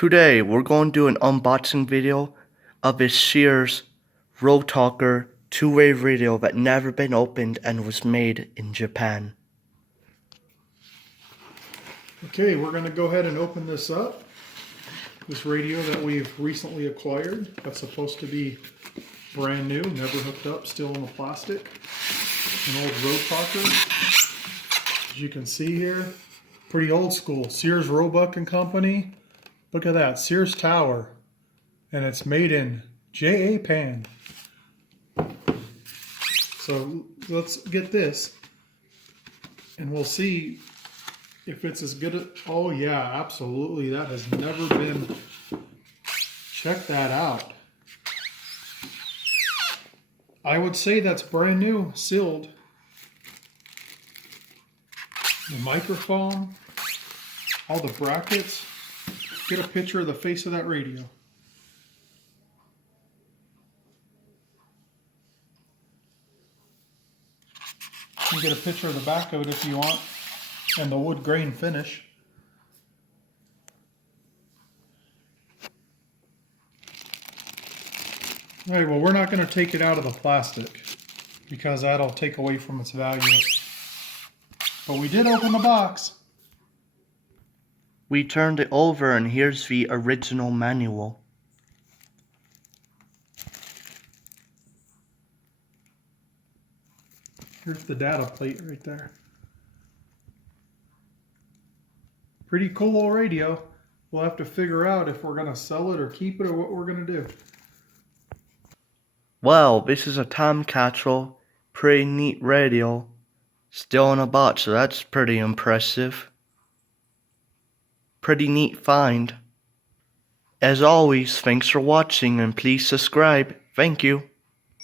Today we're going to do an unboxing video of a Sears Road Talker two-way radio that never been opened and was made in Japan. Okay, we're going to go ahead and open this up. This radio that we've recently acquired, that's supposed to be brand new, never hooked up, still in the plastic. An old Road Talker. As you can see here, pretty old school. Sears Roebuck and Company. Look at that, Sears Tower. And it's made in Japan. So let's get this and we'll see if it's as good as, oh yeah, absolutely, that has never been, check that out. I would say that's brand new, sealed. The microphone, all the brackets. Get a picture of the face of that radio. You can get a picture of the back of it if you want, and the wood grain finish. All right, well, we're not going to take it out of the plastic because that'll take away from its value. But we did open the box. We turned it over and here's the original manual. Here's the data plate right there. Pretty cool old radio. We'll have to figure out if we're going to sell it or keep it or what we're going to do. Well, this is a time capsule, pretty neat radio. Still in a box, so that's pretty impressive. Pretty neat find. As always, thanks for watching and please subscribe. Thank you.